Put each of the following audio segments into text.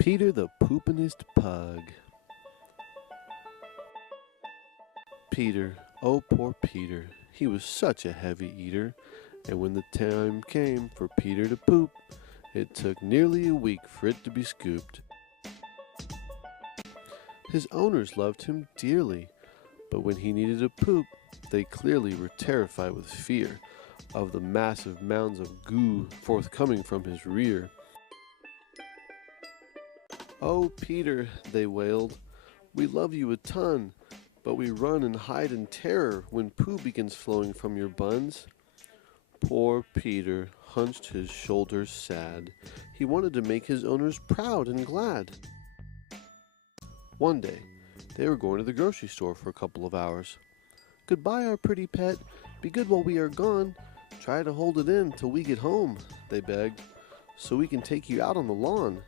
Peter the Poopin'est Pug. Peter, oh poor Peter, he was such a heavy eater, and when the time came for Peter to poop, it took nearly a week for it to be scooped. His owners loved him dearly, but when he needed to poop, they clearly were terrified with fear of the massive mounds of goo forthcoming from his rear. "Oh, Peter," they wailed, "we love you a ton, but we run and hide in terror when poo begins flowing from your buns." Poor Peter hunched his shoulders sad. He wanted to make his owners proud and glad. One day, they were going to the grocery store for a couple of hours. "Goodbye, our pretty pet. Be good while we are gone. Try to hold it in till we get home," they begged, "so we can take you out on the lawn."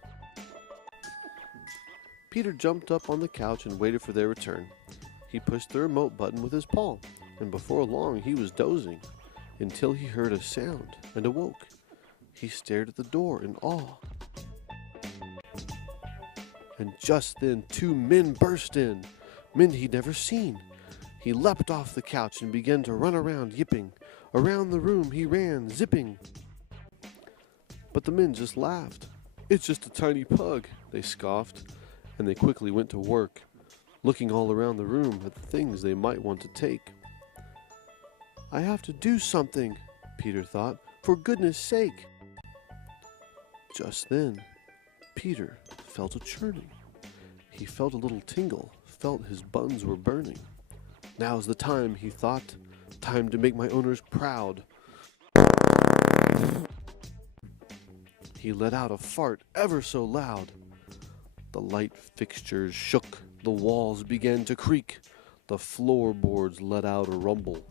Peter jumped up on the couch and waited for their return. He pushed the remote button with his paw, and before long he was dozing, until he heard a sound and awoke. He stared at the door in awe. And just then 2 men burst in, men he'd never seen. He leapt off the couch and began to run around, yipping. Around the room he ran, zipping. But the men just laughed. "It's just a tiny pug," they scoffed, and they quickly went to work, looking all around the room at the things they might want to take. "I have to do something," Peter thought, "for goodness sake." Just then, Peter felt a churning. He felt a little tingle, felt his buns were burning. "Now's the time," he thought, "time to make my owners proud." He let out a fart ever so loud. The light fixtures shook, the walls began to creak, the floorboards let out a rumble,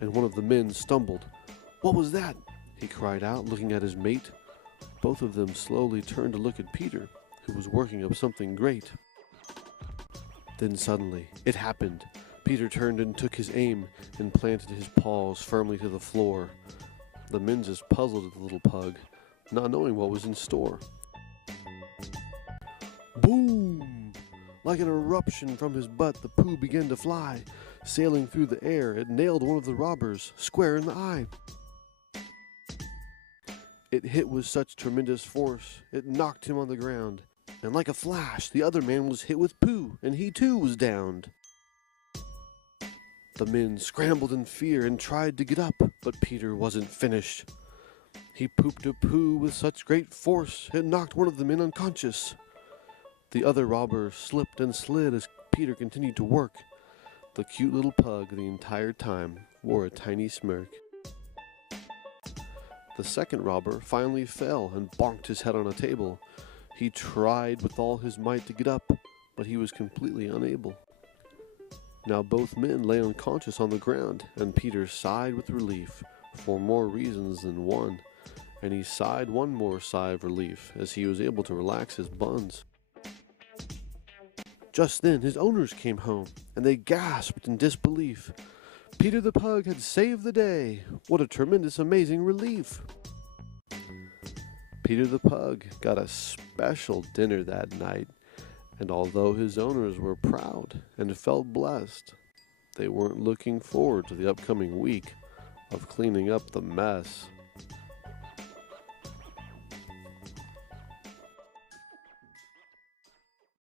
and one of the men stumbled. "What was that?" he cried out, looking at his mate. Both of them slowly turned to look at Peter, who was working up something great. Then suddenly, it happened. Peter turned and took his aim and planted his paws firmly to the floor. The men just puzzled at the little pug, not knowing what was in store. Boom! Like an eruption from his butt, the poo began to fly. Sailing through the air, it nailed one of the robbers square in the eye. It hit with such tremendous force, it knocked him on the ground. And like a flash, the other man was hit with poo, and he too was downed. The men scrambled in fear and tried to get up, but Peter wasn't finished. He pooped a poo with such great force, it knocked one of the men unconscious. The other robber slipped and slid as Peter continued to work. The cute little pug the entire time wore a tiny smirk. The second robber finally fell and bonked his head on a table. He tried with all his might to get up, but he was completely unable. Now both men lay unconscious on the ground, and Peter sighed with relief, for more reasons than one, and he sighed one more sigh of relief as he was able to relax his buns. Just then his owners came home, and they gasped in disbelief. Peter the pug had saved the day. What a tremendous, amazing relief! Peter the pug got a special dinner that night, and although his owners were proud and felt blessed, they weren't looking forward to the upcoming week of cleaning up the mess.